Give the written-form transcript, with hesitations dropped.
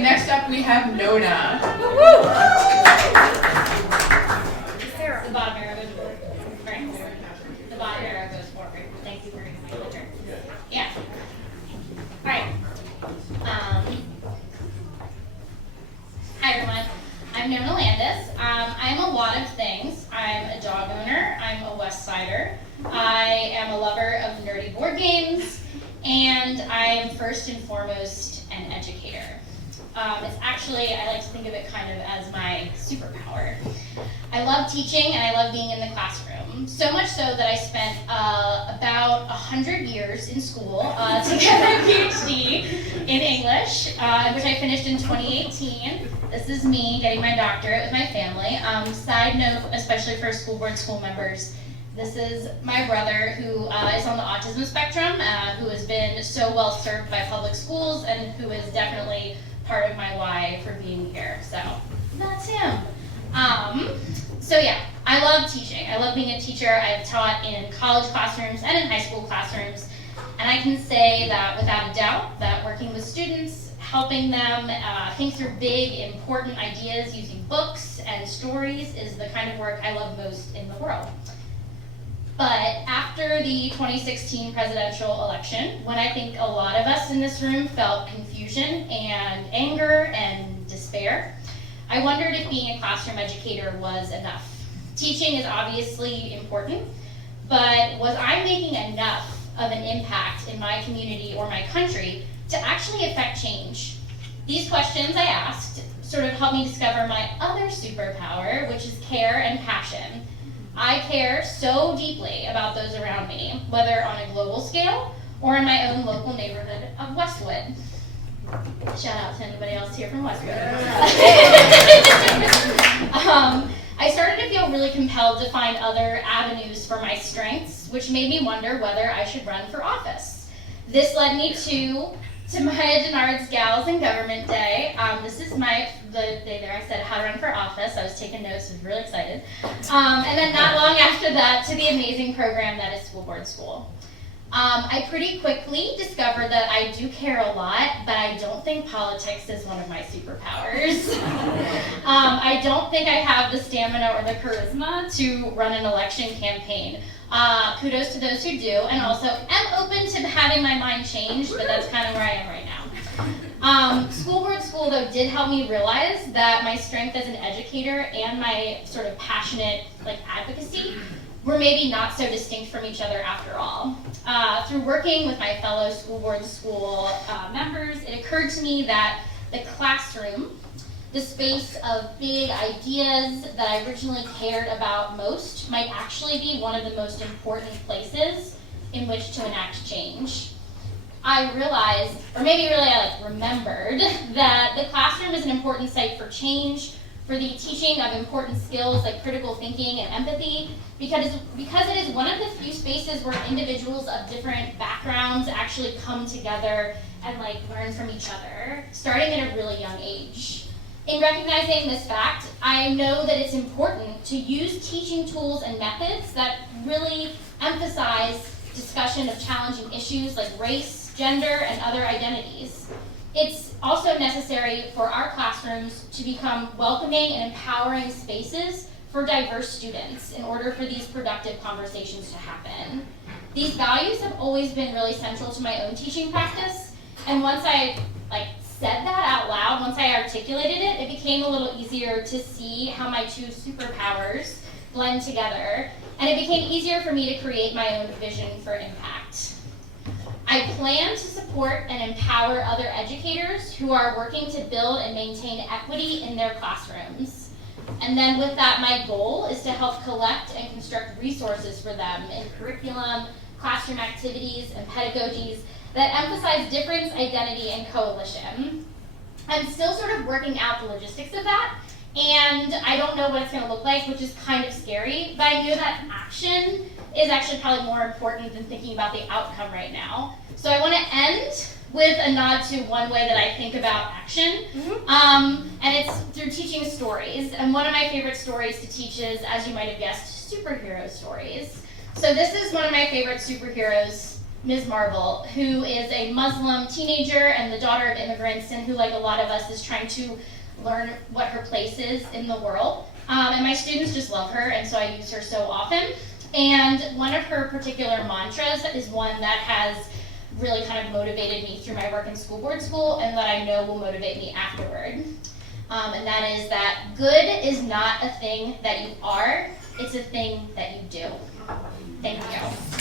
right, next up we have Nona. The bottom arrow goes forward. Right. The bottom arrow goes forward. Thank you for reading my picture. Yeah. All right. Hi everyone. I'm Nona Landis. I'm a lot of things. I'm a dog owner. I'm a West Sider. I am a lover of nerdy board games, and I am first and foremost an educator. It's actually, I like to think of it kind of as my superpower. I love teaching and I love being in the classroom. So much so that I spent about 100 years in school to get my PhD in English, which I finished in 2018. This is me getting my doctorate with my family. Side note, especially for school board school members, this is my brother who is on the autism spectrum, who has been so well served by public schools and who is definitely part of my why for being here. So that's him. So yeah, I love teaching. I love being a teacher. I've taught in college classrooms and in high school classrooms, and I can say that without a doubt that working with students, helping them think through big, important ideas using books and stories is the kind of work I love most in the world. But after the 2016 presidential election, when I think a lot of us in this room felt confusion and anger and despair, I wondered if being a classroom educator was enough. Teaching is obviously important, but was I making enough of an impact in my community or my country to actually affect change? These questions I asked sort of helped me discover my other superpower, which is care and passion. I care so deeply about those around me, whether on a global scale or in my own local neighborhood of Westwood. Shout out to anybody else here from Westwood. I started to feel really compelled to find other avenues for my strengths, which made me wonder whether I should run for office. This led me to Maya Denard's Gals in Government Day. This is the day there I said how to run for office. I was taking notes, was really excited. And then not long after that to the amazing program that is School Board School. I pretty quickly discovered that I do care a lot, but I don't think politics is one of my superpowers. I don't think I have the stamina or the charisma to run an election campaign. Kudos to those who do, and also am open to having my mind changed, but that's kind of where I am right now. School Board School, though, did help me realize that my strength as an educator and my sort of passionate advocacy were maybe not so distinct from each other after all. Through working with my fellow School Board School members, it occurred to me that the classroom, the space of big ideas that I originally cared about most, might actually be one of the most important places in which to enact change. I realized, or maybe really I remembered, that the classroom is an important site for change, for the teaching of important skills like critical thinking and empathy, because it is one of the few spaces where individuals of different backgrounds actually come together and learn from each other, starting at a really young age. In recognizing this fact, I know that it's important to use teaching tools and methods that really emphasize discussion of challenging issues like race, gender, and other identities. It's also necessary for our classrooms to become welcoming and empowering spaces for diverse students in order for these productive conversations to happen. These values have always been really central to my own teaching practice, and once I said that out loud, once I articulated it, it became a little easier to see how my two superpowers blend together, and it became easier for me to create my own vision for impact. I plan to support and empower other educators who are working to build and maintain equity in their classrooms. And then with that, my goal is to help collect and construct resources for them in curriculum, classroom activities, and pedagogies that emphasize difference, identity, and coalition. I'm still sort of working out the logistics of that, and I don't know what it's going to look like, which is kind of scary, but I know that action is actually probably more important than thinking about the outcome right now. So I want to end with a nod to one way that I think about action, and it's through teaching stories. And one of my favorite stories to teach is, as you might have guessed, superhero stories. So this is one of my favorite superheroes Ms. Marble, who is a Muslim teenager and the daughter of immigrants, and who, like a lot of us, is trying to learn what her place is in the world. And my students just love her, and so I use her so often. And one of her particular mantras is one that has really kind of motivated me through my work in school board school, and that I know will motivate me afterward. And that is that good is not a thing that you are, it's a thing that you do. Thank you.